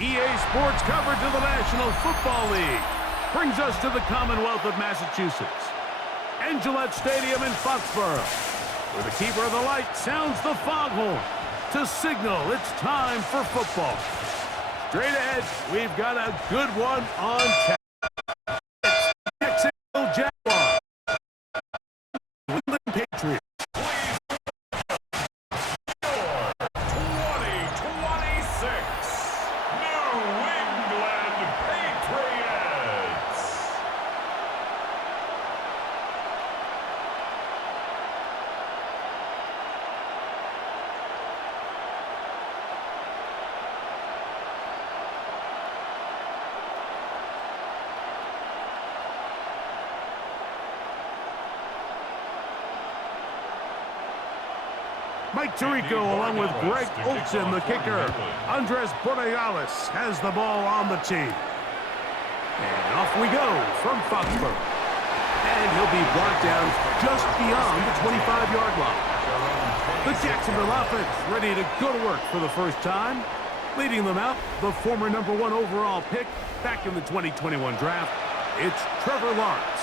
EA Sports coverage of the National Football League brings us to the Commonwealth of Massachusetts and Gillette Stadium in Foxborough, where the keeper of the light sounds the foghorn to signal it's time for football. Straight ahead, we've got a good one on tap. Jaguars, Patriots. 2026 New England Patriots. Mike Tirico along with Greg Olsen, the kicker. Andres Borregales has the ball on the tee. And off we go from Foxborough. And he'll be brought down just beyond the 25-yard line. The Jacksonville offense ready to go to work for the first time. Leading them out, the former #1 overall pick back in the 2021 draft. It's Trevor Lawrence.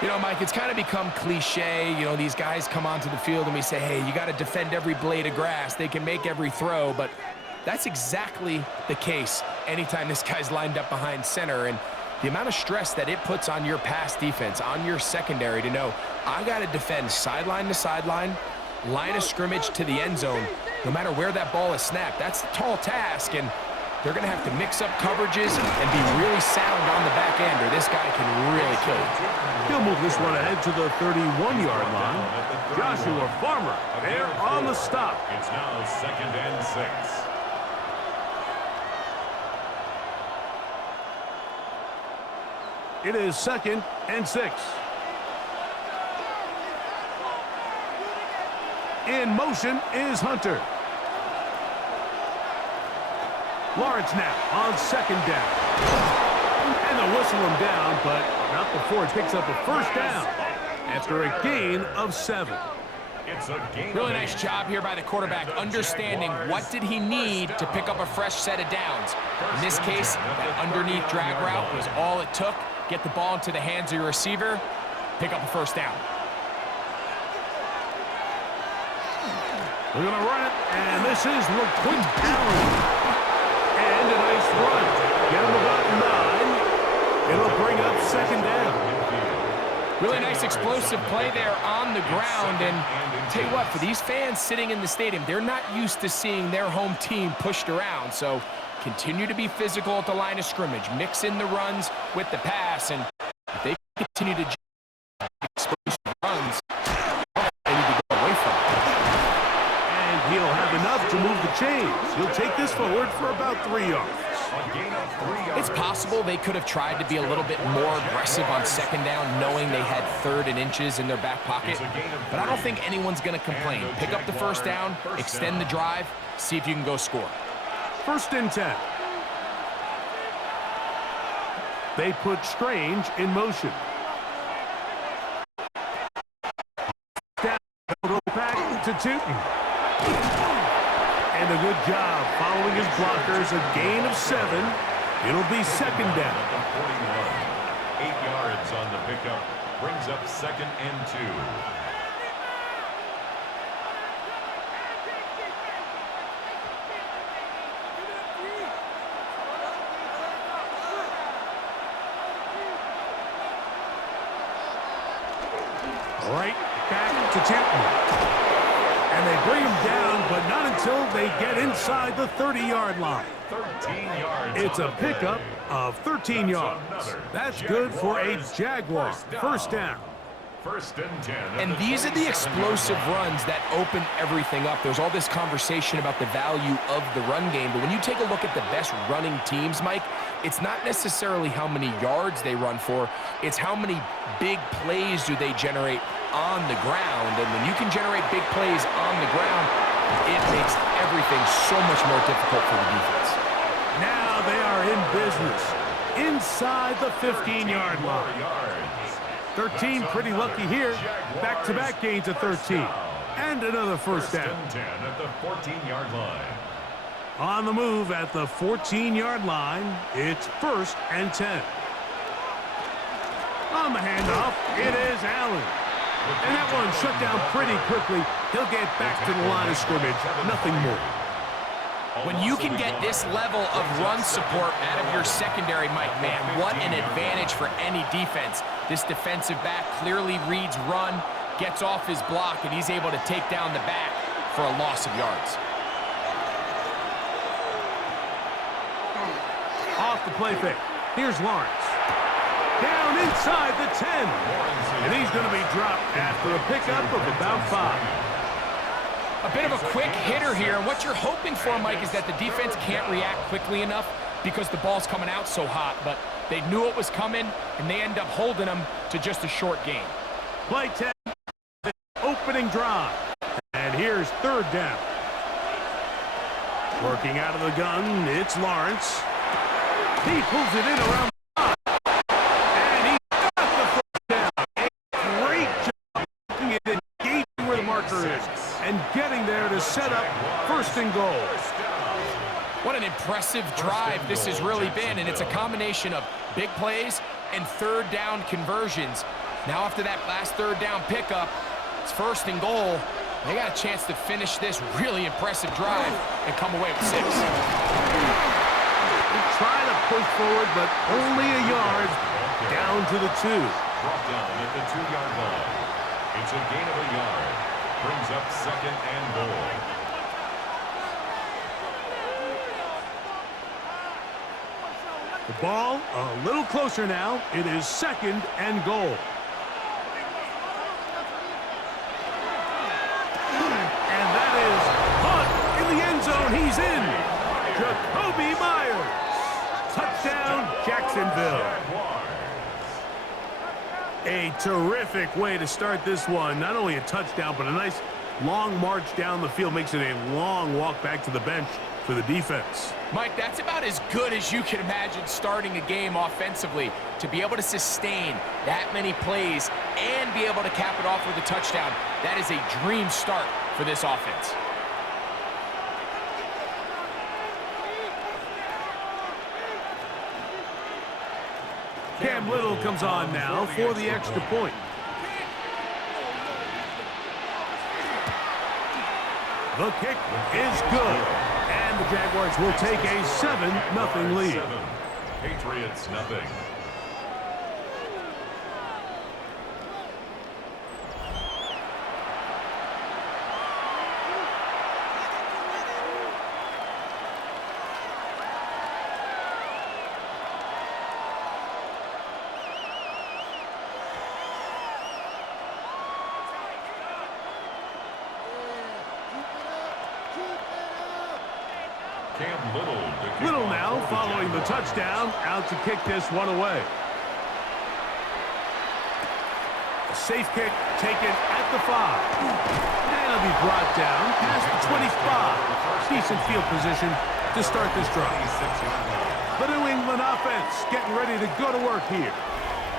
You know, Mike, it's kind of become cliche. You know, these guys come onto the field and we say, hey, you got to defend every blade of grass. They can make every throw, but that's exactly the case anytime this guy's lined up behind center. And the amount of stress that it puts on your pass defense, on your secondary to know, I got to defend sideline to sideline, line of scrimmage to the end zone, no matter where that ball is snapped. That's a tall task, and they're going to have to mix up coverages and be really sound on the back end, or this guy can really kill you. He'll move this one ahead to the 31-yard line. Joshua Farmer there on the stop. It's now 2nd and 6. It is 2nd and 6. In motion is Hunter. Lawrence now on 2nd down. And they'll whistle him down, but not before it picks up a first down after a gain of 7. It's a gain. Really nice job here by the quarterback, understanding what did he need to pick up a fresh set of downs. In this case, that underneath drag route was all it took. Get the ball into the hands of your receiver, pick up a first down. We're going to run it, and this is LeQuint Allen. And a nice run. Get him about 9. It'll bring up 2nd down. Really nice explosive play there on the ground. And tell you what, for these fans sitting in the stadium, they're not used to seeing their home team pushed around. So continue to be physical at the line of scrimmage. Mix in the runs with the pass. And if they continue to explosive runs, they need to go away from it. And he'll have enough to move the chains. He'll take this forward for about 3 yards. It's possible they could have tried to be a little bit more aggressive on 2nd down, knowing they had 3rd and inches in their back pocket. But I don't think anyone's going to complain. Pick up the first down, extend the drive, see if you can go score. 1st and 10. They put Strange in motion. Down, go back to Tootin. And a good job following his blockers, a gain of 7. It'll be 2nd down. 8 yards on the pickup, brings up 2nd and 2. Right back to Tootin. And they bring him down, but not until they get inside the 30-yard line. 13 yards. It's a pickup of 13 yards. That's good for a Jaguar. First down. 1st and 10. And these are the explosive runs that open everything up. There's all this conversation about the value of the run game, but when you take a look at the best running teams, Mike, it's not necessarily how many yards they run for, it's how many big plays do they generate on the ground. And when you can generate big plays on the ground, it makes everything so much more difficult for the defense. Now they are in business inside the 15-yard line. 13 pretty lucky here. Back-to-back gains of 13. And another first down. 10 at the 14-yard line. On the move at the 14-yard line, it's 1st and 10. On the handoff, it is Allen. And that one shut down pretty quickly. He'll get back to the line of scrimmage. Nothing more. When you can get this level of run support out of your secondary, Mike, man, what an advantage for any defense. This defensive back clearly reads run, gets off his block, and he's able to take down the back for a loss of yards. Off the play fake. Here's Lawrence. Down inside the 10. And he's going to be dropped after a pickup of about 5. A bit of a quick hitter here, and what you're hoping for, Mike, is that the defense can't react quickly enough because the ball's coming out so hot, but they knew it was coming, and they end up holding them to just a short gain. Play 10, opening drive, and here's 3rd down. Working out of the gun, it's Lawrence. He pulls it in around the 5, and he got the 1st down. A great job making it engaging where the marker is and getting there to set up 1st and goal. What an impressive drive this has really been, and it's a combination of big plays and 3rd down conversions. Now after that last 3rd down pickup, it's 1st and goal. They got a chance to finish this really impressive drive and come away with 6. Trying to push forward, but only a yard down to the 2. Brought down at the 2-yard line. It's a gain of a yard. Brings up 2nd and goal. The ball a little closer now. It is 2nd and goal. And that is Hunt in the end zone. He's in. Jacoby Myers. Touchdown, Jacksonville. A terrific way to start this one. Not only a touchdown, but a nice long march down the field. Makes it a long walk back to the bench for the defense. Mike, that's about as good as you can imagine starting a game offensively. To be able to sustain that many plays and be able to cap it off with a touchdown, that is a dream start for this offense. Cam Little comes on now for the extra point. The kick is good. And the Jaguars will take a 7-0 lead. Patriots nothing. Little now following the touchdown, out to kick this one away. A safe kick taken at the 5. And it'll be brought down past the 25. Decent field position to start this drive. The New England offense getting ready to go to work here.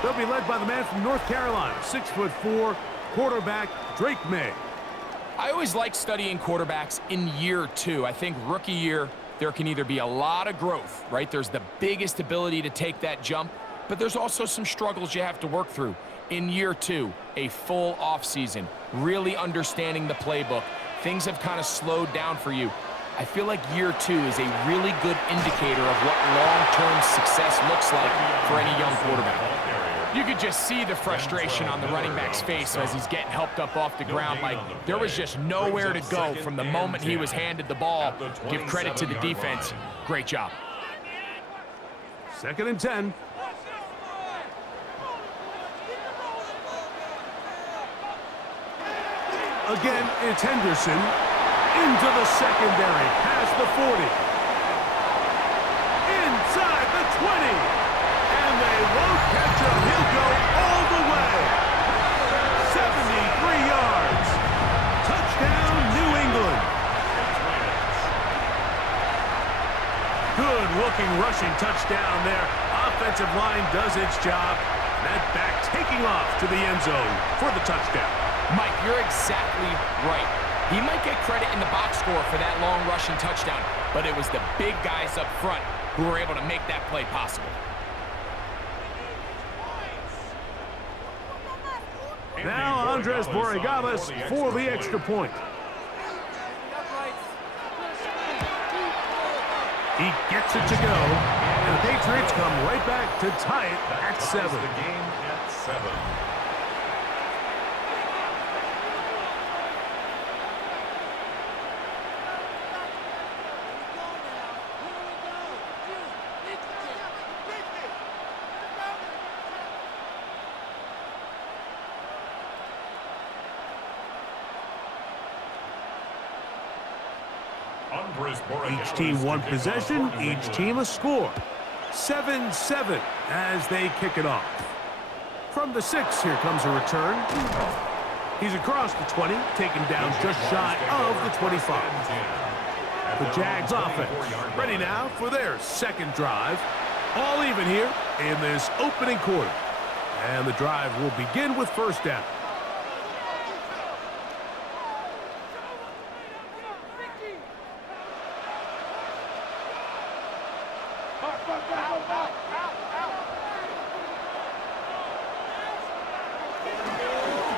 They'll be led by the man from North Carolina, 6'4", quarterback Drake May. I always like studying quarterbacks in year 2. I think rookie year, there can either be a lot of growth, right? There's the biggest ability to take that jump, but there's also some struggles you have to work through. In year 2, a full offseason, really understanding the playbook. Things have kind of slowed down for you. I feel like year 2 is a really good indicator of what long-term success looks like for any young quarterback. You could just see the frustration on the running back's face as he's getting helped up off the ground. Like, there was just nowhere to go from the moment he was handed the ball. Give credit to the defense. Great job. 2nd and 10. Again, it's Henderson into the secondary, past the 40. Inside the 20. And they won't catch him. He'll go all the way. 73 yards. Touchdown, New England. Good-looking rushing touchdown there. Offensive line does its job. That back taking off to the end zone for the touchdown. Mike, you're exactly right. He might get credit in the box score for that long rushing touchdown, but it was the big guys up front who were able to make that play possible. Now Andres Borregales for the extra point. He gets it to go, and the Patriots come right back to tie it at 7. The game at 7. Each team one possession, each team a score. 7-7 as they kick it off. From the 6, here comes a return. He's across the 20, taken down just shy of the 25. The Jags offense ready now for their second drive. All even here in this opening quarter. And the drive will begin with first down.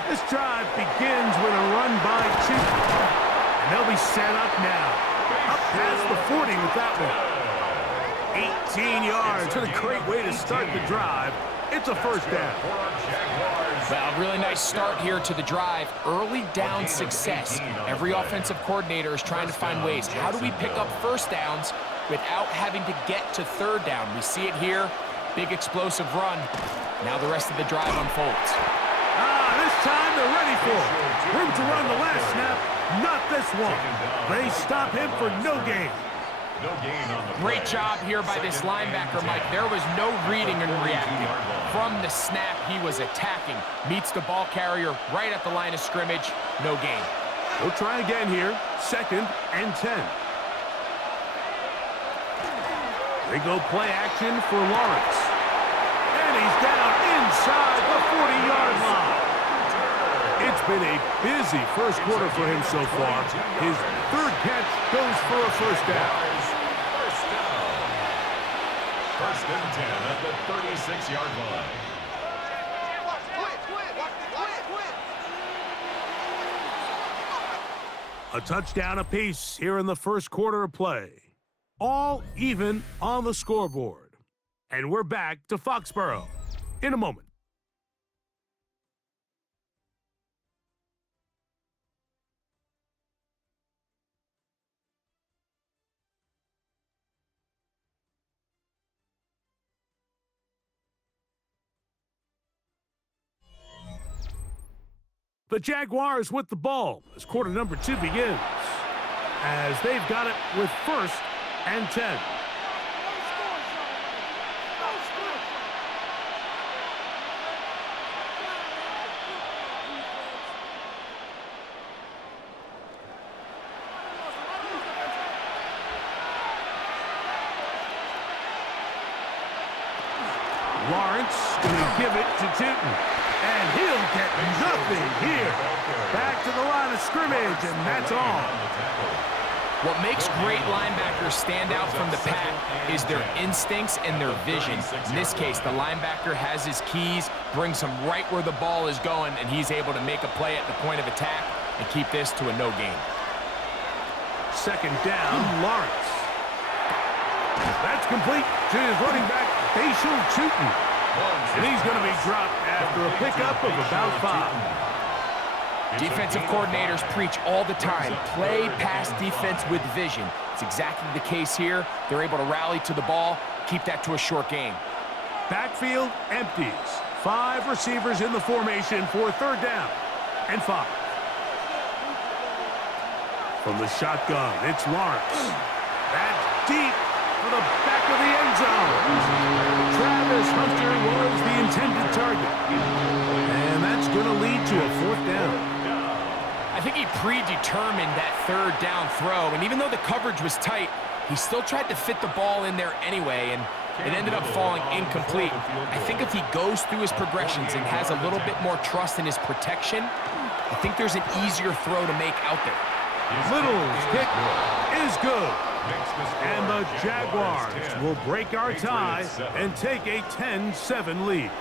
This drive begins with a run by Chief. And they'll be set up now. Up past the 40 with that one. 18 yards. What a great way to start the drive. It's a first down. Well, really nice start here to the drive. Early down success. Every offensive coordinator is trying to find ways. How do we pick up first downs without having to get to third down? We see it here. Big explosive run. Now the rest of the drive unfolds. This time they're ready for it. Room to run the last snap. Not this one. They stop him for no gain. Great job here by this linebacker, Mike. There was no reading and reacting. From the snap, he was attacking. Meets the ball carrier right at the line of scrimmage. No gain. We'll try again here. 2nd and 10. They go play action for Lawrence. And he's down inside the 40-yard line. It's been a busy first quarter for him so far. His 3rd catch goes for a first down. First and 10 at the 36-yard line. A touchdown apiece here in the first quarter of play. All even on the scoreboard. And we're back to Foxborough in a moment. The Jaguars with the ball as quarter number 2 begins. As they've got it with 1st and 10. Lawrence going to give it to Tootin. And he'll get nothing here. Back to the line of scrimmage, and that's all. What makes great linebackers stand out from the pack is their instincts and their vision. In this case, the linebacker has his keys, brings him right where the ball is going, and he's able to make a play at the point of attack and keep this to a no gain. 2nd down, Lawrence. That's complete to his running back, Facial Tootin. And he's going to be dropped after a pickup of about 5. Defensive coordinators preach all the time, play pass defense with vision. It's exactly the case here. They're able to rally to the ball, keep that to a short gain. Backfield empties. 5 receivers in the formation for 3rd down and 5. From the shotgun, it's Lawrence. That's deep for the back of the end zone. Travis Hunter was the intended target. And that's going to lead to a 4th down. I think he predetermined that 3rd down throw, and even though the coverage was tight, he still tried to fit the ball in there anyway, and it ended up falling incomplete. I think if he goes through his progressions and has a little bit more trust in his protection, I think there's an easier throw to make out there. Little's kick is good. And the Jaguars will break our tie and take a 10-7 lead.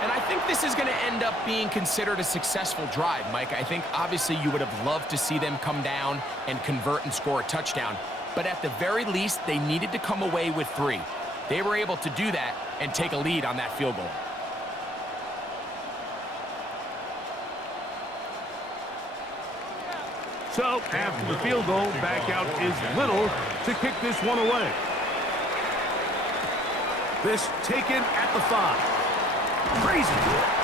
And I think this is going to end up being considered a successful drive, Mike. I think obviously you would have loved to see them come down and convert and score a touchdown. But at the very least, they needed to come away with 3. They were able to do that and take a lead on that field goal. So, after the field goal, back out is Little to kick this one away. This taken at the 5. Crazy.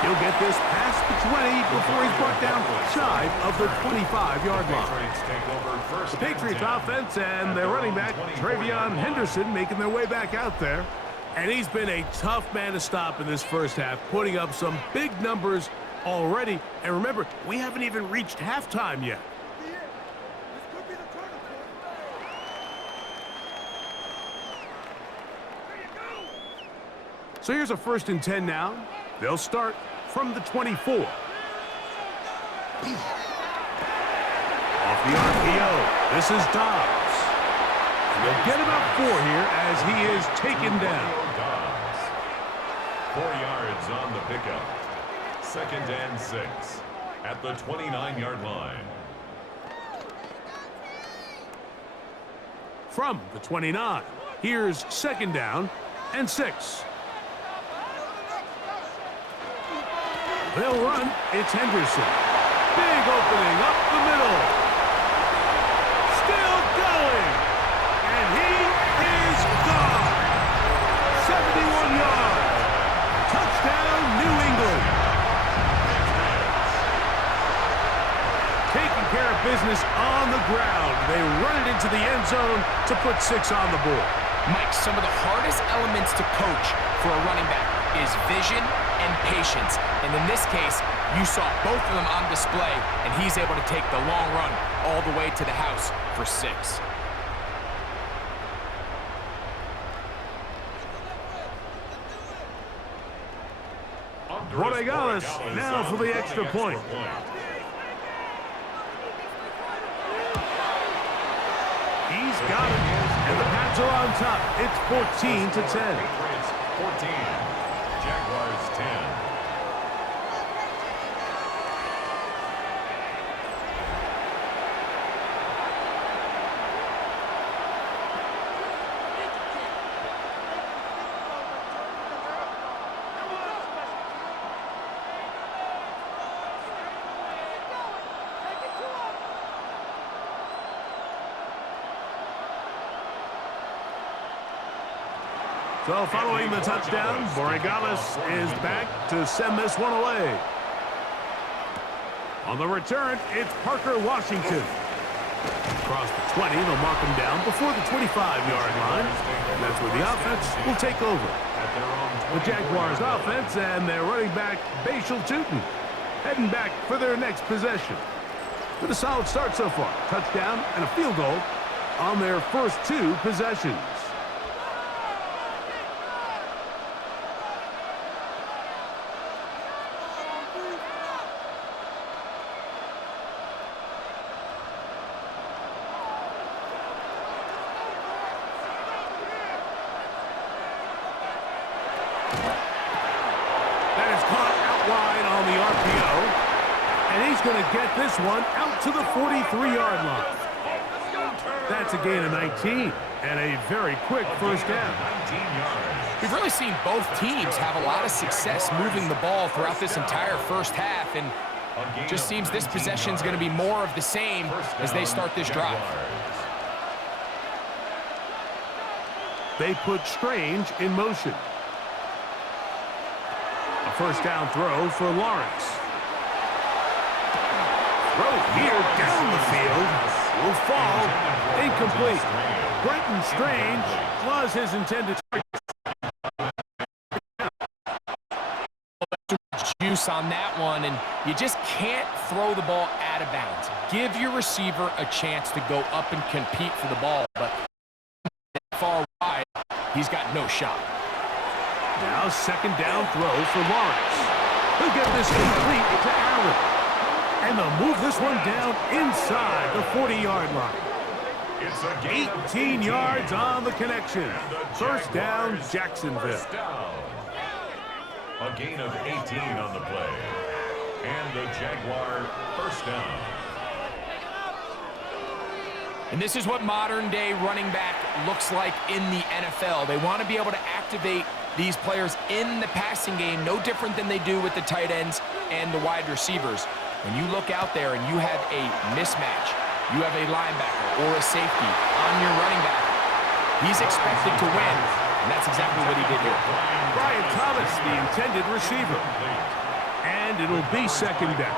He'll get this past the 20 before he's brought down shy of the 25-yard line. The Patriots offense and their running back, Travion Henderson, making their way back out there. And he's been a tough man to stop in this first half, putting up some big numbers already. And remember, we haven't even reached halftime yet. So here's a 1st and 10 now. They'll start from the 24. Off the RPO, this is Dobbs. And they'll get about 4 here as he is taken down. 4 yards on the pickup. 2nd and 6 at the 29-yard line. From the 29, here's 2nd down and 6. They'll run. It's Henderson. Big opening up the middle. Still going. And he is gone. 71 yards. Touchdown, New England. Taking care of business on the ground. They run it into the end zone to put 6 on the board. Mike, some of the hardest elements to coach for a running back is vision and patience. And in this case, you saw both of them on display, and he's able to take the long run all the way to the house for 6. Borregales now for the extra point. He's got it, and the Pats are on top. It's 14-10. 14, Jaguars 10. So following the touchdown, Borregales is back to send this one away. On the return, it's Parker Washington. Across the 20, they'll mark him down before the 25-yard line. And that's where the offense will take over. The Jaguars offense and their running back, Bashal Tootin, heading back for their next possession. With a solid start so far. Touchdown and a field goal on their first 2 possessions. Going to get this one out to the 43-yard line. That's a gain of 19 and a very quick first half. We've really seen both teams have a lot of success moving the ball throughout this entire first half, and just seems this possession is going to be more of the same as they start this drive. They put Strange in motion. A first down throw for Lawrence. Throw here down the field will fall incomplete. Brenton Strange was his intended target. Juice on that one, and you just can't throw the ball out of bounds. Give your receiver a chance to go up and compete for the ball, but far wide, he's got no shot. Now second down throw for Lawrence. He'll get this complete to Allen. And they'll move this one down inside the 40-yard line. It's a gain of 18 yards on the connection. And the First down, Jaguars Jacksonville. first down. A gain of 18 on the play. And the Jaguar first down. And this is what modern-day running back looks like in the NFL. They want to be able to activate these players in the passing game, no different than they do with the tight ends and the wide receivers. When you look out there and you have a mismatch, you have a linebacker or a safety on your running back, he's expected to win, and that's exactly what he did here. Brian Thomas, the intended receiver. And it'll be second down.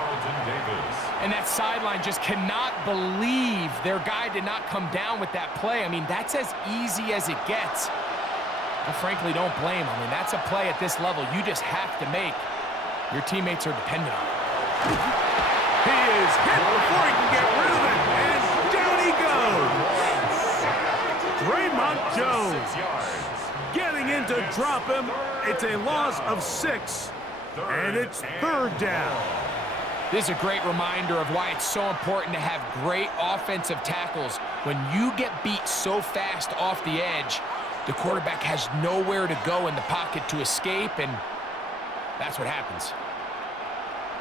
And that sideline just cannot believe their guy did not come down with that play. I mean, that's as easy as it gets. I frankly don't blame him. I mean, that's a play at this level you just have to make. Your teammates are dependent on it. He is hit before he can get rid of it. And down he goes. Draymond Jones getting in to drop him. It's a loss of 6. And it's third down. This is a great reminder of why it's so important to have great offensive tackles. When you get beat so fast off the edge, the quarterback has nowhere to go in the pocket to escape, and that's what happens.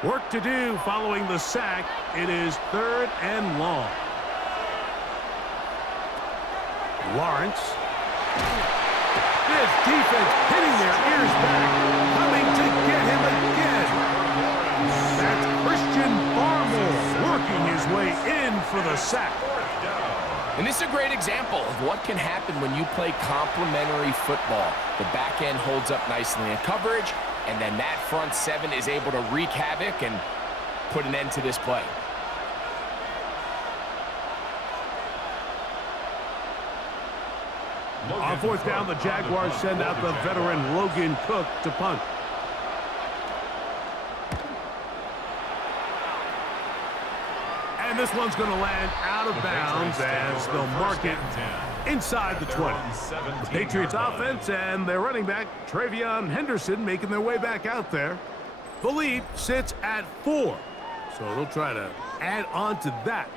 Work to do following the sack. It is third and long. Lawrence. This defense hitting their ears back, coming to get him again. That's Christian Barmore working his way in for the sack. And this is a great example of what can happen when you play complementary football. The back end holds up nicely in coverage, and then that front 7 is able to wreak havoc and put an end to this play. On fourth down, the Jaguars send out the veteran Logan Cook to punt. And this one's going to land out of bounds as they'll mark it inside the 20. The Patriots offense and their running back, Travion Henderson, making their way back out there. The lead sits at 4, so they'll try to add on to that.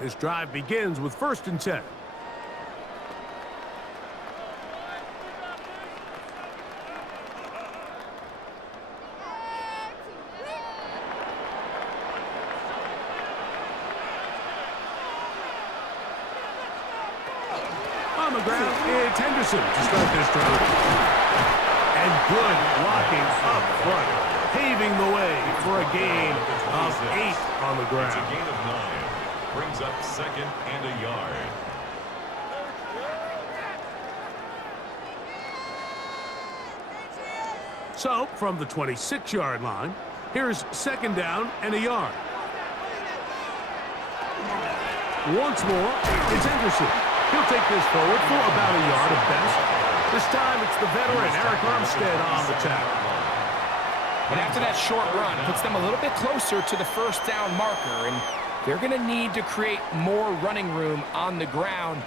This drive begins with 1st and 10. On the ground, it's Henderson to start this drive. And good blocking up front, paving the way for a gain of 8 on the It's ground. a gain of 9. Brings up 2nd and a yard. So, from the 26-yard line, here's 2nd down and a yard. Once more, it's Henderson. He'll take this forward for about a yard at best. This time, it's the veteran Eric Armstead on the tackle. And after that short run, puts them a little bit closer to the 1st down marker, and they're going to need to create more running room on the ground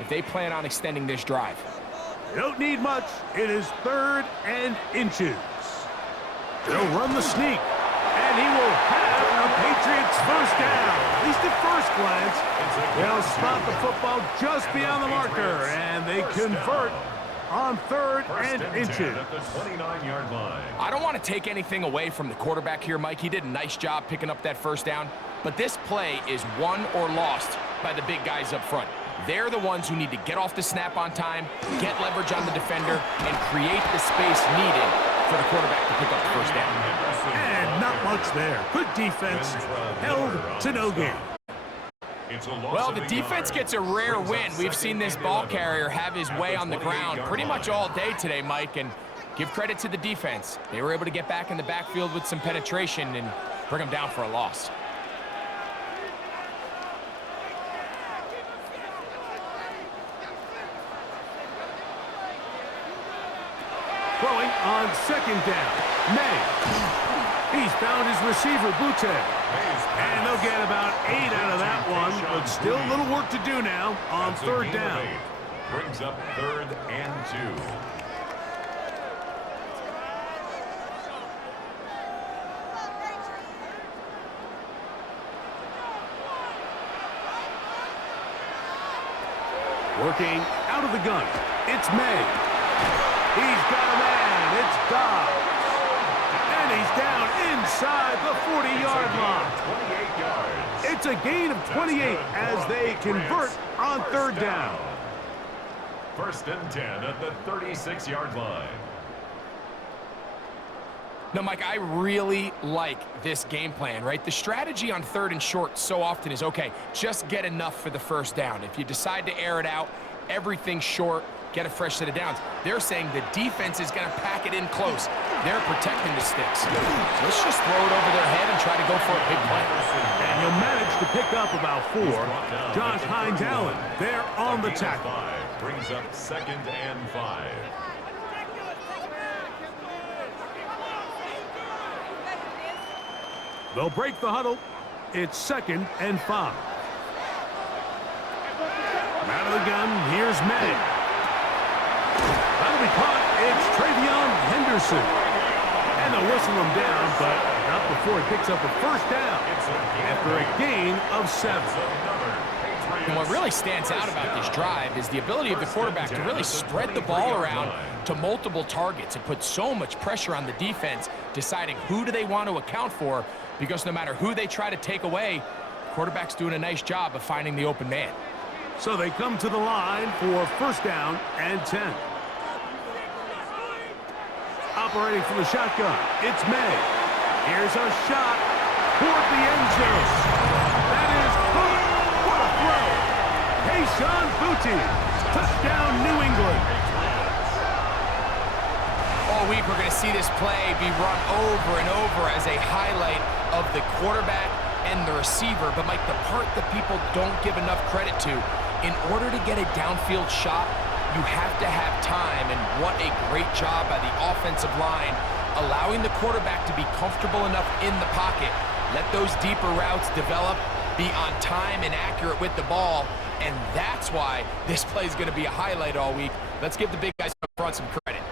if they plan on extending this drive. They don't need much. It is 3rd and inches. They'll run the sneak, and he will have a Patriots first down. At least at first glance, they'll spot the football just beyond the marker, and they convert on 3rd and inches. At the 29-yard line. I don't want to take anything away from the quarterback here, Mike. He did a nice job picking up that 1st down, but this play is won or lost by the big guys up front. They're the ones who need to get off the snap on time, get leverage on the defender, and create the space needed for the quarterback to pick up the 1st down. And not much there. Good defense, held to no gain. Well, the defense gets a rare win. We've seen this ball carrier have his way on the ground pretty much all day today, Mike, and give credit to the defense. They were able to get back in the backfield with some penetration and bring them down for a loss. Throwing on 2nd down, May. He's found his receiver, Butte. And they'll get about 8 out of that one, but still a little work to do now on 3rd down. Brings up 3rd and 2. Working out of the gun. It's May. He's got a man. It's Dobbs. And he's down inside the 40-yard line. 28 yards. It's a gain of 28 as they convert on third down. First and 10 at the 36-yard line. Now, Mike, I really like this game plan, right? The strategy on third and short so often is, okay, just get enough for the first down. If you decide to air it out, everything short, get a fresh set of downs. They're saying the defense is going to pack it in close. They're protecting the sticks. Let's just throw it over their head and try to go for a big play. And he'll manage to pick up about 4. Josh Hines Allen there on the tackle. Brings up second and 5. They'll break the huddle. It's second and 5. Out of the gun, here's May. That'll be caught. It's Travion Henderson. And they'll whistle him down, but not before he picks up a first down after a gain of 7. And what really stands out about this drive is the ability of the quarterback to really spread the ball around to multiple targets and put so much pressure on the defense, deciding who do they want to account for, because no matter who they try to take away, the quarterback's doing a nice job of finding the open man. So they come to the line for first down and 10. Operating from the shotgun, it's May. Here's a shot toward the end zone. That is caught. What a throw. Kayshon Boutte. Touchdown, New England. All week we're going to see this play be run over and over as a highlight of the quarterback and the receiver. But, Mike, the part that people don't give enough credit to, in order to get a downfield shot, you have to have time, and what a great job by the offensive line, allowing the quarterback to be comfortable enough in the pocket, let those deeper routes develop, be on time and accurate with the ball, and that's why this play is going to be a highlight all week. Let's give the big guys up front some credit.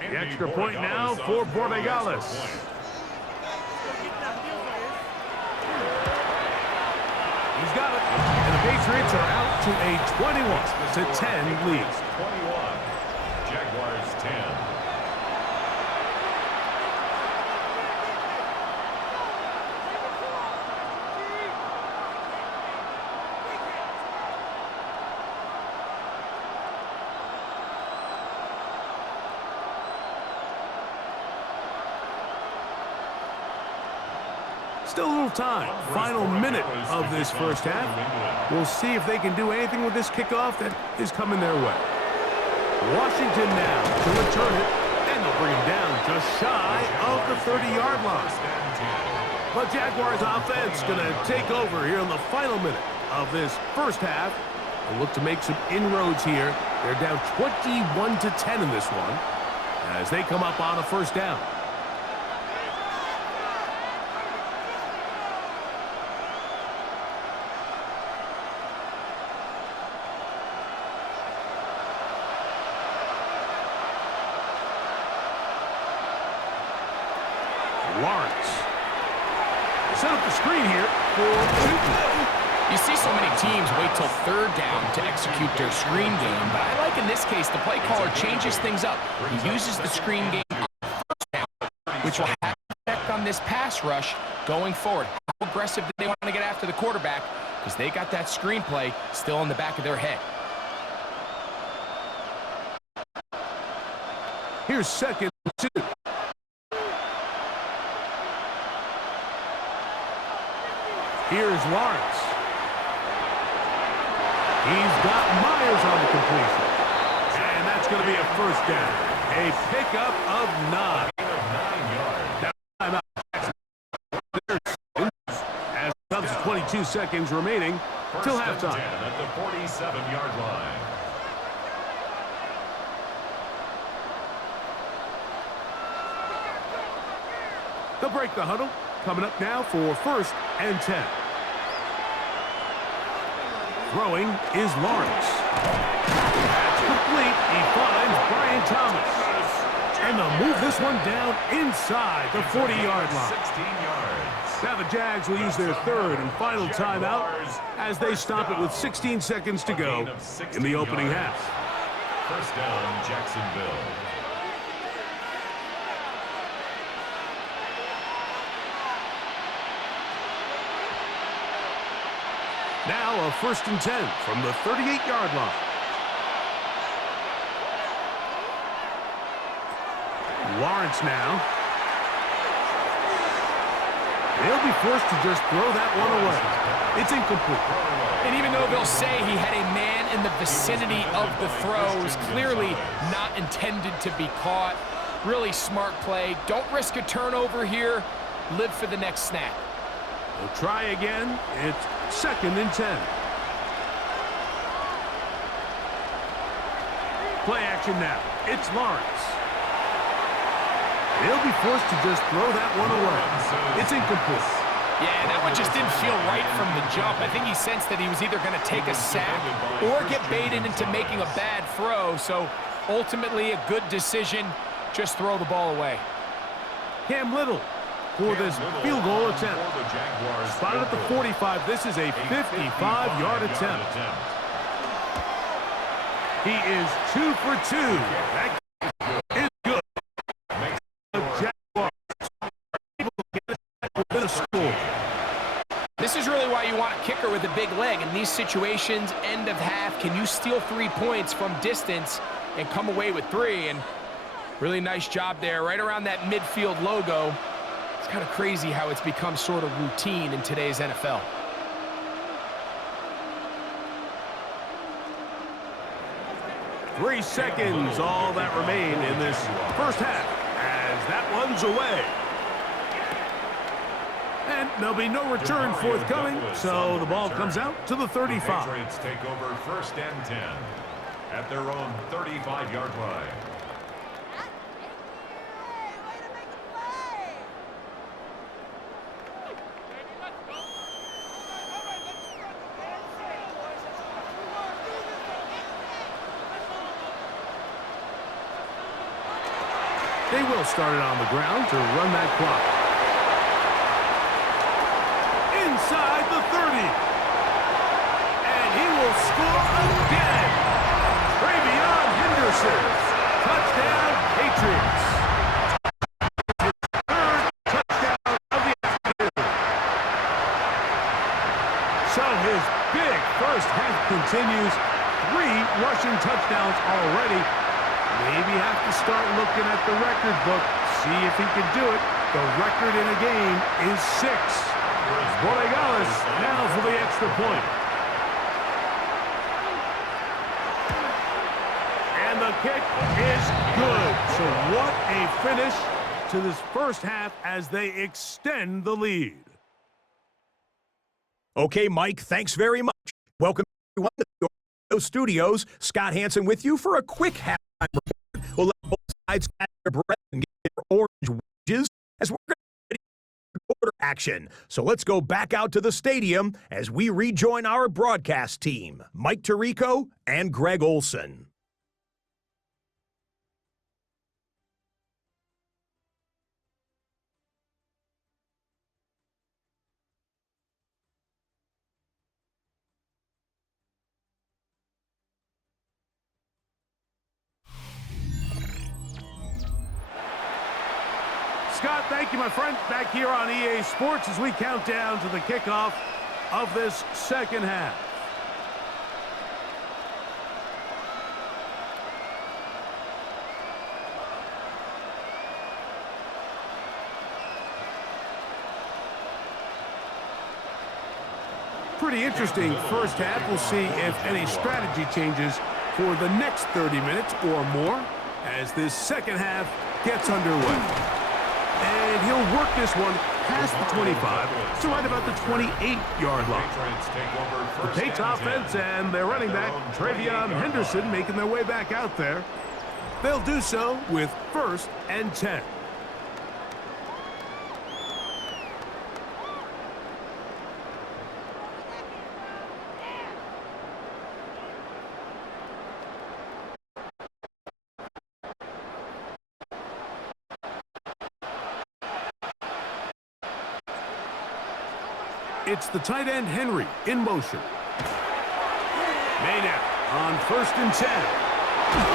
The extra point now for Borregales. He's got it. And the Patriots are out to a 21-10 lead. 21. Jaguars 10. Still a little time. Final minute of this first half. We'll see if they can do anything with this kickoff that is coming their way. Washington now to return it, and they'll bring him down just shy of the 30-yard line. But Jaguars offense going to take over here in the final minute of this first half. They'll look to make some inroads here. They're down 21-10 in this one as they come up on a first down. Lawrence. Set up the screen here for two. You see so many teams wait till third down to execute their screen game, but I like in this case the play caller changes things up. He uses the screen game on first down, which will have an effect on this pass rush going forward. How aggressive do they want to get after the quarterback? Because they got that screen play still in the back of their head. Here's second and 2. Here's Lawrence. He's got Myers on the completion. And that's going to be a first down. A pickup of 9. Now, as it comes to 22 seconds remaining till halftime. At the 47-yard line. They'll break the huddle. Coming up now for first and 10. Throwing is Lawrence. That's complete. He finds Brian Thomas. And they'll move this one down inside the 40-yard line. 16 yards. Now the Jags will use their third and final timeout as they stop it with 16 seconds to go in the opening half. First down, Jacksonville. Now a 1st and 10 from the 38-yard line. Lawrence now. They'll be forced to just throw that one away. It's incomplete. And even though they'll say he had a man in the vicinity of the throw, it was clearly not intended to be caught. Really smart play. Don't risk a turnover here. Live for the next snap. They'll try again. It's 2nd and 10. Play action now. It's Lawrence. They'll be forced to just throw that one away. It's incomplete. Yeah, that one just didn't feel right from the jump. I think he sensed that he was either going to take a sack or get baited into making a bad throw. So ultimately a good decision. Just throw the ball away. Cam Little for this field goal attempt. Spotted at the 45. This is a 55-yard attempt. He is 2 for 2. That is good. The Jaguars able to get it within a score. This is really why you want a kicker with a big leg. In these situations, end of half, can you steal 3 points from distance and come away with 3? And really nice job there, right around that midfield logo. It's kind of crazy how it's become sort of routine in today's NFL. Three seconds, all that remain in this first half as that one's away. And there'll be no return forthcoming, so the ball comes out to the 35. The Patriots take over 1st and 10 at their own 35-yard line. They will start it on the ground to run that clock. Inside the 30. And he will score again. Travion Henderson. Touchdown, Patriots. Third touchdown of the afternoon. So his big first half continues. 3 rushing touchdowns already. Maybe have to start looking at the record book, see if he can do it. The record in a game is 6. Borregales now for the extra point. And the kick is good. So what a finish to this first half as they extend the lead. Okay, Mike, thanks very much. Welcome everyone to the studios. Scott Hansen with you for a quick halftime report. We'll let both sides catch their breath and get their orange wedges as we're going to quarter action. So let's go back out to the stadium as we rejoin our broadcast team, Mike Tirico and Greg Olson. Scott, thank you, my friend. Back here on EA Sports as we count down to the kickoff of this second half. Pretty interesting first half. We'll see if any strategy changes for the next 30 minutes or more as this second half gets underway. And he'll work this one past the 25 to right about the 28-yard line. The Patriots offense and their running back, Travion Henderson, making their way back out there. They'll do so with 1st and 10. it's the tight end Henry in motion. Made out on 1st and 10.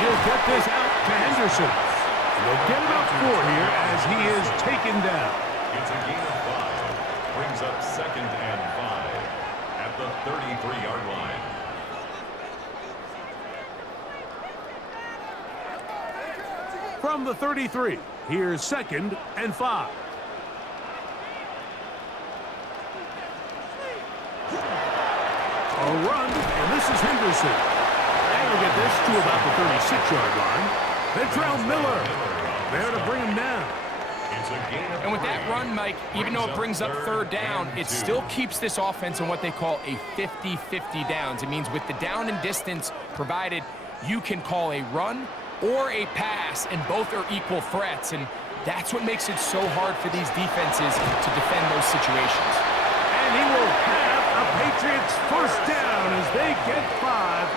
He'll get this out to Henderson. And they'll get about 4 here as he is taken down. It's a gain of 5. Brings up 2nd and 5 at the 33-yard line. From the 33, here's 2nd and 5. A run, and this is Henderson. And we'll get this to about the 36-yard line. Ventrell Miller there to bring him down. And with that run, Mike, even though it brings up 3rd down, it still keeps this offense in what they call a 50-50 downs. It means with the down and distance provided, you can call a run or a pass, and both are equal threats. And that's what makes it so hard for these defenses to defend those situations. And he will have a Patriots first down as they get 5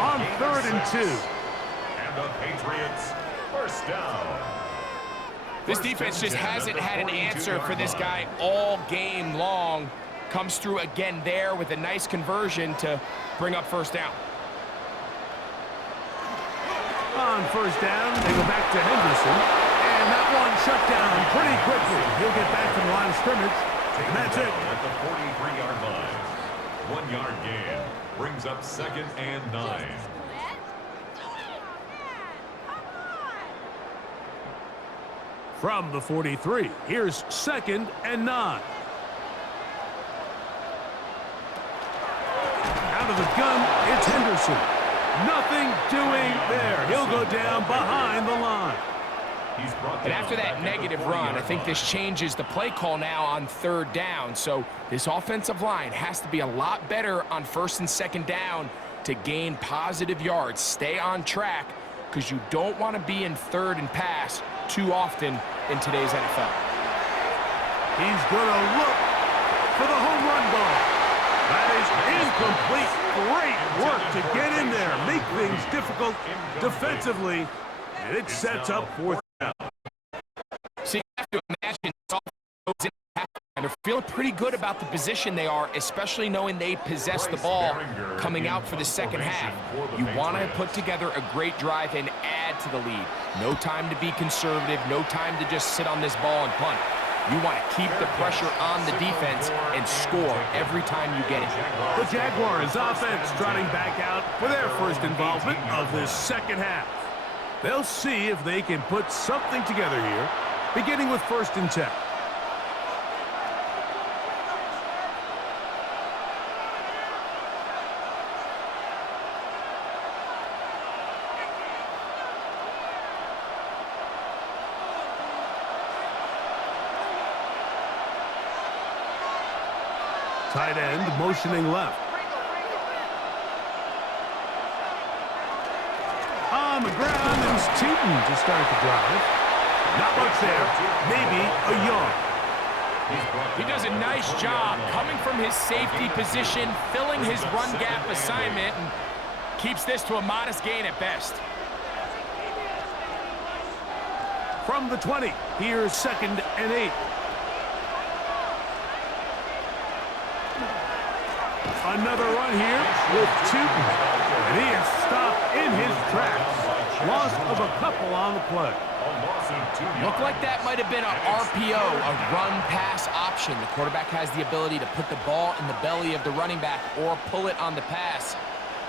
on 3rd and 2. And the Patriots first down. This defense just hasn't had an answer for this guy all game long. Comes through again there with a nice conversion to bring up 1st down. On 1st down, they go back to Henderson. And that one shut down pretty quickly. He'll get back to the line of scrimmage. And that's it. At the 43-yard line. 1-yard gain. Brings up 2nd and 9. From the 43, here's 2nd and 9. Out of the gun, it's Henderson. Nothing doing there. He'll go down behind the line. And after that negative run, I think this changes the play call now on 3rd down. So this offensive line has to be a lot better on 1st and 2nd down to gain positive yards. Stay on track because you don't want to be in 3rd and pass too often in today's NFL. He's going to look for the home run ball. That is incomplete. Great work to get in there, make things difficult defensively, and it sets up 4th down. So you have to imagine they're feeling pretty good about the position they are, especially knowing they possess the ball coming out for the 2nd half. You want to put together a great drive and add to the lead. No time to be conservative, no time to just sit on this ball and punt. You want to keep the pressure on the defense and score every time you get it. The Jaguars offense trotting back out for their first involvement of this 2nd half. They'll see if they can put something together here, beginning with 1st and 10. Tight end motioning left. On the ground, and it's Tootin to start the drive. Not much there. Maybe a yard. He does a nice job coming from his safety position, filling his run gap assignment, and keeps this to a modest gain at best. From the 20, here's 2nd and 8. Another run here with Tootin. And he is stopped in his tracks. Loss of a couple on the play. Looked like that might have been an RPO, a run-pass option. The quarterback has the ability to put the ball in the belly of the running back or pull it on the pass.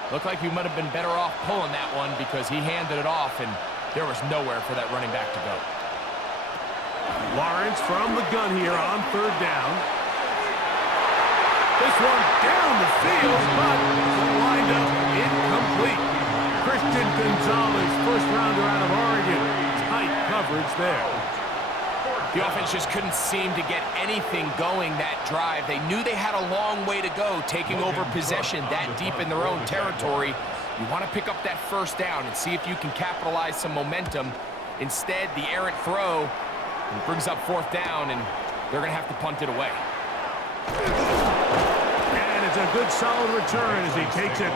Looked like he might have been better off pulling that one because he handed it off, and there was nowhere for that running back to go. Lawrence from the gun here on 3rd down. This one down the field, but lined up incomplete. Christian Gonzalez, first rounder out of Oregon. Tight coverage there. The offense just couldn't seem to get anything going that drive. They knew they had a long way to go, taking over possession that deep in their own territory. You want to pick up that 1st down and see if you can capitalize some momentum. Instead, the errant throw brings up 4th down, and they're going to have to punt it away. And it's a good solid return as he takes it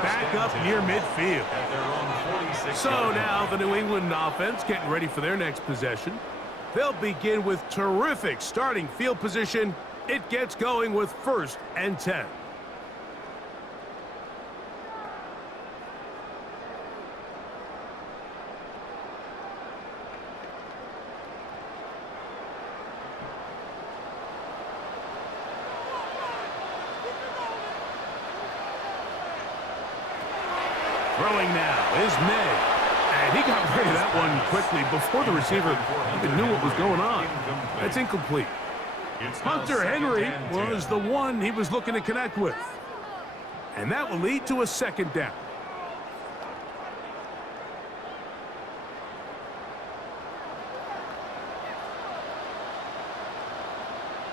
back up near midfield. So now the New England offense getting ready for their next possession. They'll begin with terrific starting field position It gets going with 1st and 10. Throwing now is May. And he got rid of that one quickly before the receiver even knew what was going on. That's incomplete. Hunter Henry was the one he was looking to connect with. And that will lead to a 2nd down.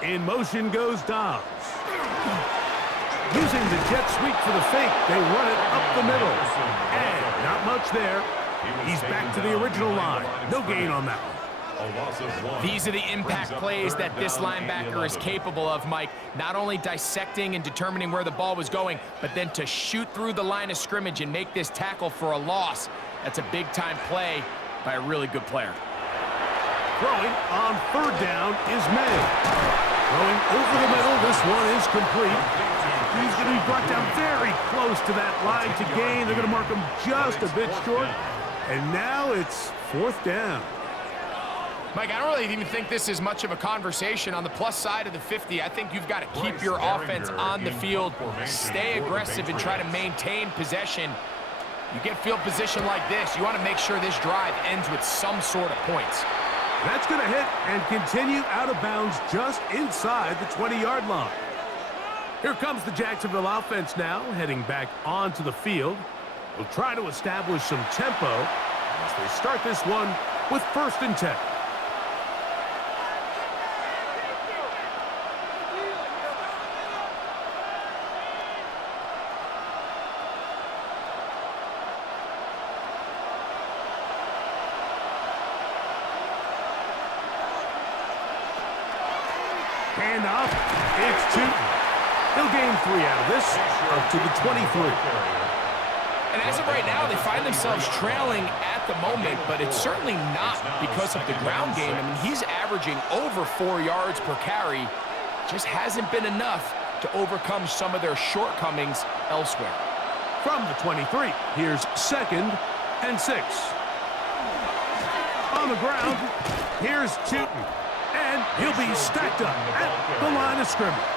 In motion goes Dobbs. Using the jet sweep for the fake, they run it up the middle. And not much there. He's back to the original line. No gain on that one. These are the impact plays that this linebacker is capable of, Mike. Not only dissecting and determining where the ball was going, but then to shoot through the line of scrimmage and make this tackle for a loss. That's a big-time play by a really good player. Throwing on 3rd down is May. Throwing over the middle. This one is complete. He's going to be brought down very close to that line to gain. They're going to mark him just a bit short. And now it's 4th down. Mike, I don't really even think this is much of a conversation. On the plus side of the 50, I think you've got to keep your offense on the field, stay aggressive, and try to maintain possession. You get field position like this, you want to make sure this drive ends with some sort of points. That's going to hit and continue out of bounds just inside the 20-yard line. Here comes the Jacksonville offense now, heading back onto the field. We'll try to establish some tempo as they start this one with 1st and 10. Hand off. It's Tootin. He'll gain 3 out of this, up to the 23. And as of right now, they find themselves trailing at the moment, but it's certainly not because of the ground game. I mean, he's averaging over 4 yards per carry. Just hasn't been enough to overcome some of their shortcomings elsewhere. From the 23, here's 2nd and 6. On the ground, here's Tootin. And he'll be stacked up at the line of scrimmage.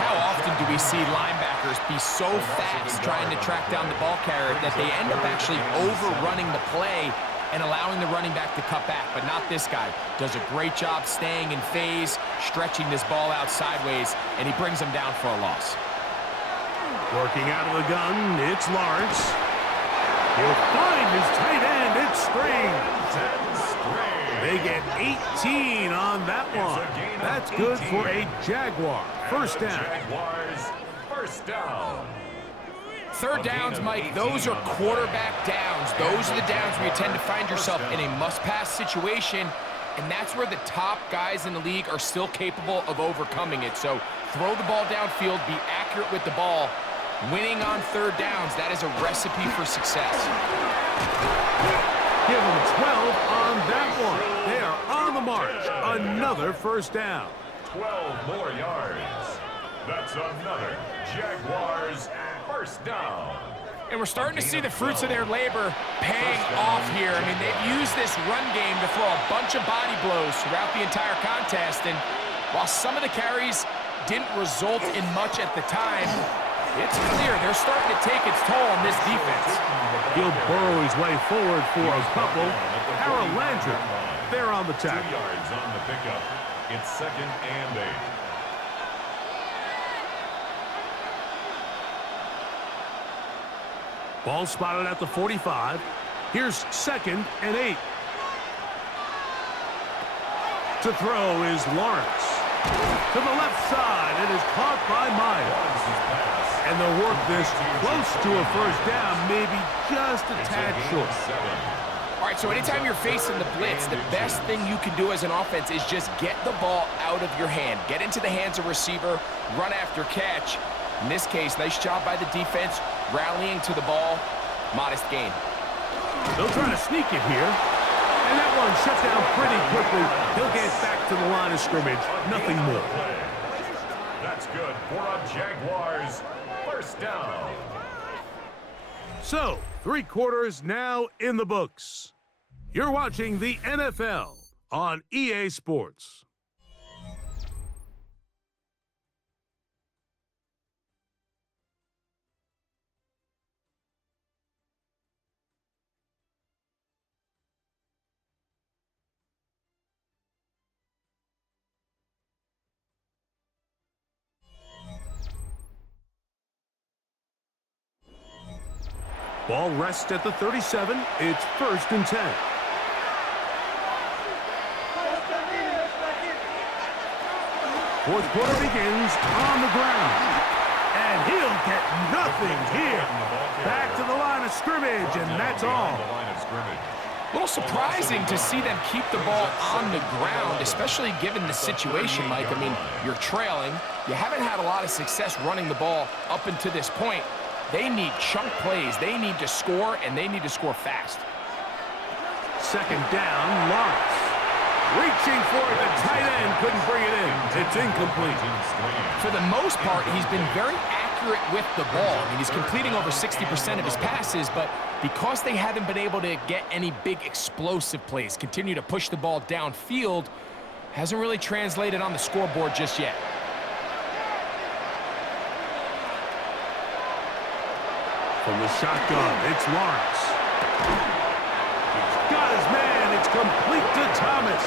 How often do we see linebackers be so fast trying to track down the ball carrier that they end up actually overrunning the play and allowing the running back to cut back? But not this guy. Does a great job staying in phase, stretching this ball out sideways, and he brings them down for a loss. Working out of the gun, it's Lawrence. He'll find his tight end. It's Strange. They get 18 on that one. That's good for a Jaguar. 1st down. Jaguars, 1st down. 3rd downs, Mike, those are quarterback downs. Those are the downs where you tend to find yourself in a must-pass situation, and that's where the top guys in the league are still capable of overcoming it. So throw the ball downfield, be accurate with the ball. Winning on 3rd downs, that is a recipe for success. Give them 12 on that one. They are on the march. Another 1st down. 12 more yards. That's another Jaguars 1st down. And we're starting to see the fruits of their labor paying off here. I mean, they've used this run game to throw a bunch of body blows throughout the entire contest. And while some of the carries didn't result in much at the time, it's clear they're starting to take its toll on this defense. He'll burrow his way forward for a couple. Harold Landry, they're on the 2 tackle. yards on the pickup. It's 2nd and 8. Ball spotted at the 45. Here's 2nd and 8. To throw is Lawrence. To the left side, it is caught by Myers. And they'll work this close to a 1st down, maybe just a tad short. All right, so anytime you're facing the blitz, the best thing you can do as an offense is just get the ball out of your hand. Get into the hands of receiver, run after catch. In this case, nice job by the defense, rallying to the ball. Modest gain. They'll try to sneak it here. And that one shut down pretty quickly. He'll get back to the line of scrimmage. Nothing more. That's good for a Jaguars first down. So, 3 quarters now in the books. You're watching the NFL on EA Sports. Ball rests at the 37. It's 1st and 10. Fourth quarter begins on the ground. And he'll get nothing here. Back to the line of scrimmage, and that's all. A little surprising to see them keep the ball on the ground, especially given the situation, Mike. I mean, you're trailing. You haven't had a lot of success running the ball up until this point. They need chunk plays. They need to score, and they need to score fast. 2nd down, Lawrence. Reaching for it, the tight end couldn't bring it in. It's incomplete. For the most part, he's been very accurate with the ball. I mean, he's completing over 60% of his passes, but because they haven't been able to get any big explosive plays, continue to push the ball downfield, hasn't really translated on the scoreboard just yet. From the shotgun, it's Lawrence. He's got his man. It's complete to Thomas.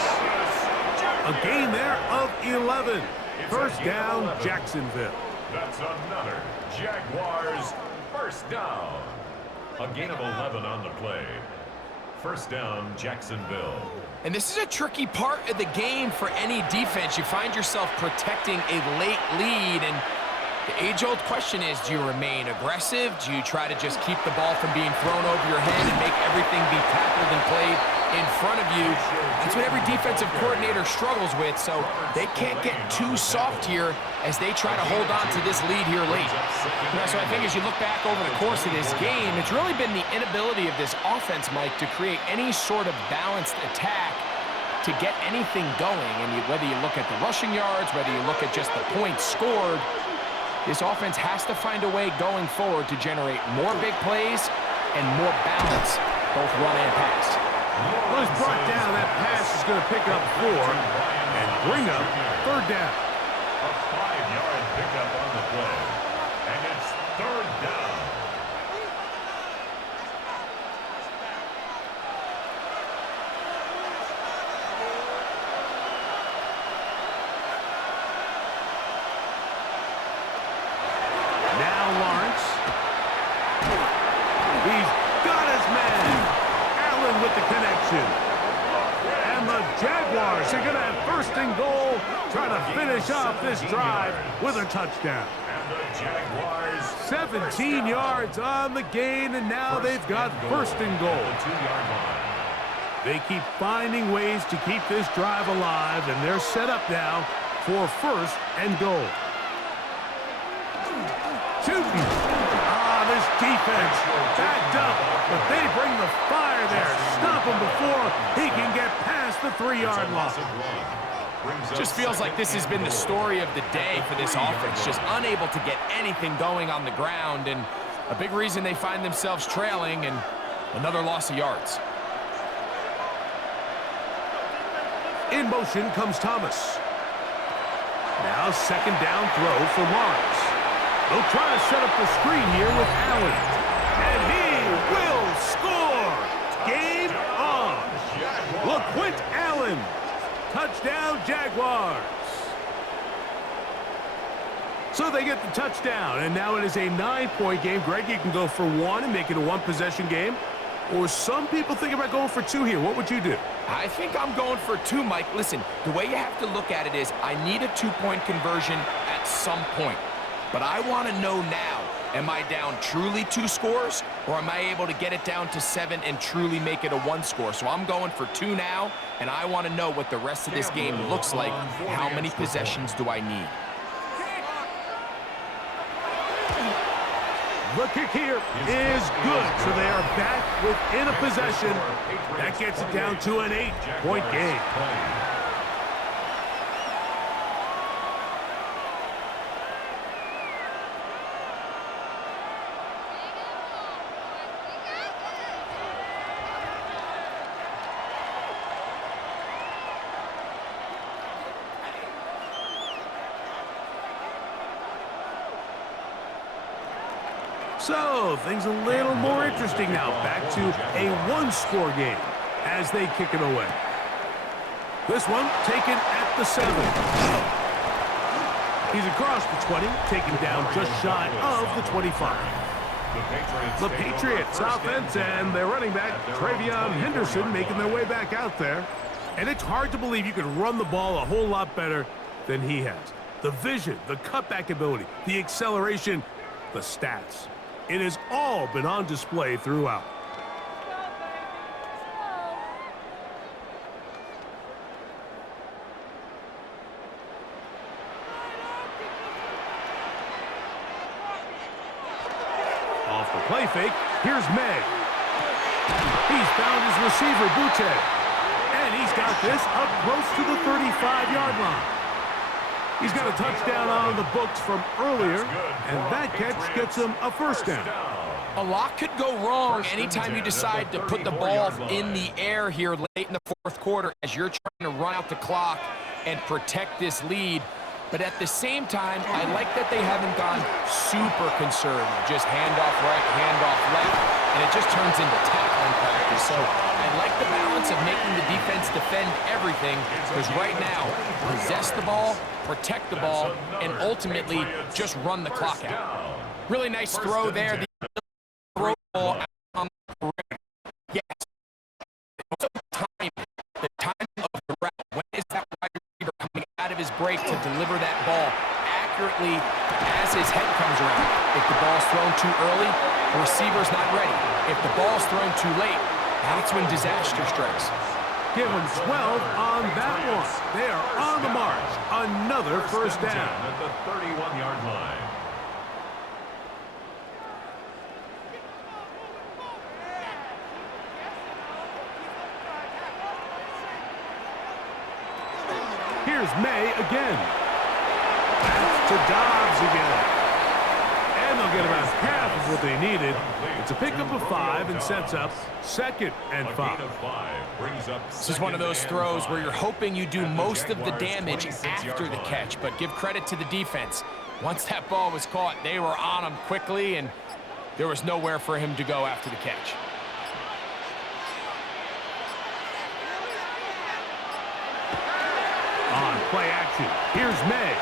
A gain there of 11. First down, Jacksonville. That's another Jaguars first down. A gain of 11 on the play. First down, Jacksonville. And this is a tricky part of the game for any defense. You find yourself protecting a late lead, and the age-old question is, do you remain aggressive? Do you try to just keep the ball from being thrown over your head and make everything be tackled and played in front of you? That's what every defensive coordinator struggles with, so they can't get too soft here as they try to hold on to this lead here late. So I think as you look back over the course of this game, it's really been the inability of this offense, Mike, to create any sort of balanced attack to get anything going. And whether you look at the rushing yards, whether you look at just the points scored, this offense has to find a way going forward to generate more big plays and more balance, both run and pass. Well, he's brought down. That pass is going to pick up 4 and bring up 3rd down. A 5-yard pickup on the play. And it's 3rd down. Now Lawrence. He's got his man. Allen with the connection. And the Jaguars are going to have 1st and goal, trying to finish off this drive with a touchdown. And the Jaguars 17 yards on the gain, and now they've got 1st and goal. 2-yard line. They keep finding ways to keep this drive alive, and they're set up now for 1st and goal. Shooting. This defense backed up, but they bring the fire there. Stop him before he can get past the 3-yard line. Just feels like this has been the story of the day for this offense, just unable to get anything going on the ground, and a big reason they find themselves trailing and another loss of yards. In motion comes Thomas. Now 2nd down throw for Lawrence. They'll try to set up the screen here with Allen. And he will score! Game on! LaQuint Allen. Touchdown, Jaguars. So they get the touchdown, and now it is a 9-point game. Greg, you can go for 1 and make it a 1-possession game. Or some people think about going for 2 here. What would you do? I think I'm going for 2, Mike. Listen, the way you have to look at it is I need a 2-point conversion at some point. But I want to know now, am I down truly 2 scores, or am I able to get it down to 7 and truly make it a 1 score? So I'm going for 2 now, and I want to know what the rest of this game looks like. How many possessions do I need? The kick here is good, so they are back within a possession. That gets it down to an 8-point game. So, things a little more interesting now. Back to a one-score game as they kick it away. This one taken at the 7. He's across the 20, taken down just shy of the 25. The Patriots offense and their running back, Travion Henderson, making their way back out there. And it's hard to believe you can run the ball a whole lot better than he has. The vision, the cutback ability, the acceleration, the stats. It has all been on display throughout. Off the play fake, here's May. He's found his receiver, Butte. And he's got this up close to the 35-yard line. He's got a touchdown on the books from earlier, and that catch gets him a first down. A lot could go wrong anytime you decide to put the ball in the air here late in the fourth quarter as you're trying to run out the clock and protect this lead. But at the same time, I like that they haven't gone super conservative. Just handoff right, handoff left, and it just turns into tackling practice. So I like the balance of making the defense defend everything, because right now, possess the ball, protect the ball, and ultimately just run the clock out. Really nice throw there. The throw ball out on the correct. Yes. The timing of the route. When is that wide receiver coming out of his break to deliver that ball accurately as his head comes around? If the ball's thrown too early, the receiver's not ready. If the ball's thrown too late, that's when disaster strikes. Give them 12 on that one. They are on the march. Another first down at the 31-yard line. Here's May again. Back to Dobbs again. And they'll get about half of what they needed. It's a pickup of 5 and sets up 2nd and 5. This is one of those throws where you're hoping you do most of the damage after the catch, but give credit to the defense. Once that ball was caught, they were on him quickly, and there was nowhere for him to go after the catch. On play action, here's May.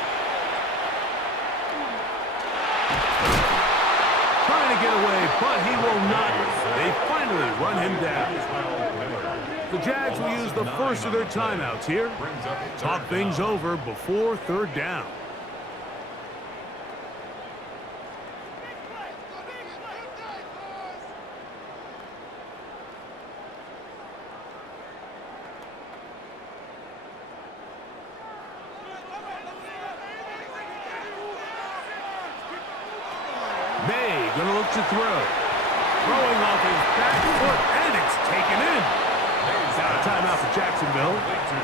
Trying to get away, but he will not. They finally run him down. The Jags will use the first of their timeouts here. Talk things over before 3rd down. May gonna look to throw. Throwing off his back foot, and it's taken in. Now a timeout for Jacksonville.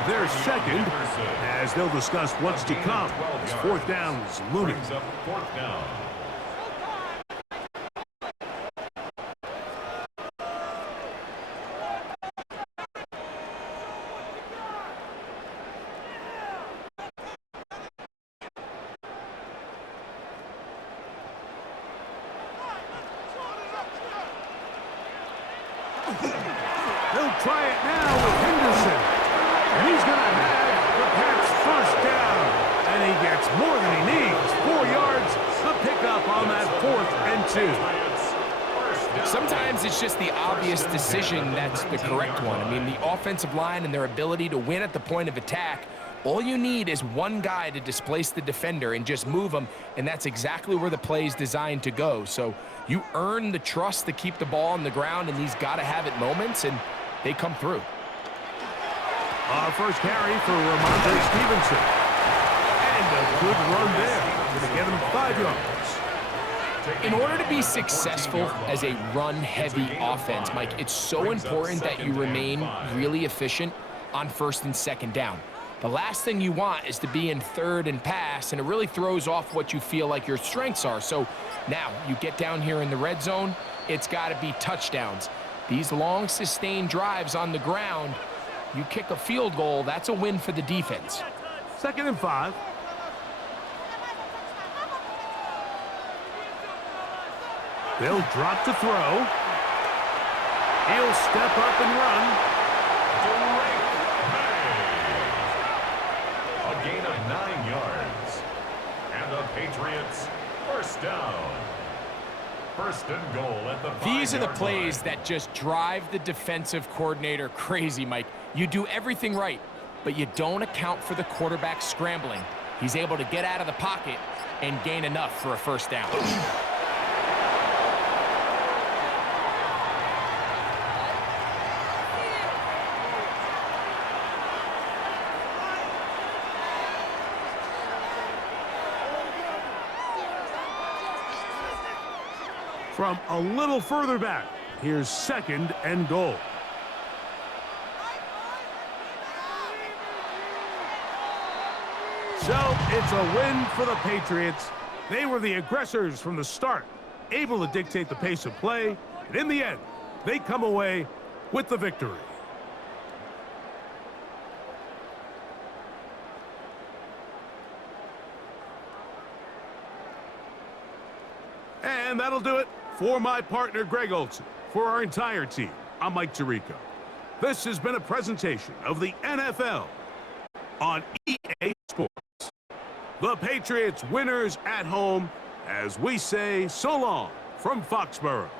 Their 2nd, as they'll discuss what's to come. This 4th down is looming. They'll try it now with Henderson. And he's going to have the Pats first down. And he gets more than he needs. 4 yards, the pickup on that 4th and 2. Sometimes it's just the obvious decision that's the correct one. I mean, the offensive line and their ability to win at the point of attack, all you need is one guy to displace the defender and just move him, and that's exactly where the play is designed to go. So you earn the trust to keep the ball on the ground in these gotta-have-it moments, and they come through. Our first carry for Ramondre Stevenson. And a good run there. Going to get him 5 yards. In order to be successful as a run-heavy offense, Mike, it's so important that you remain really efficient on first and second down. The last thing you want is to be in third and pass, and it really throws off what you feel like your strengths are. So now you get down here in the red zone, it's got to be touchdowns. These long, sustained drives on the ground, you kick a field goal, that's a win for the defense. 2nd and 5. They'll drop to throw. He'll step up and run. A gain of 9 yards. And the Patriots first down. First and goal at the 5-yard line. These are the plays that just drive the defensive coordinator crazy, Mike. You do everything right, but you don't account for the quarterback scrambling. He's able to get out of the pocket and gain enough for a first down. From a little further back, here's 2nd and goal. So it's a win for the Patriots. They were the aggressors from the start, able to dictate the pace of play, and in the end, they come away with the victory. And that'll do it for my partner, Greg Olson. For our entire team, I'm Mike Tirico. This has been a presentation of the NFL on EA Sports. The Patriots winners at home as we say so long from Foxborough.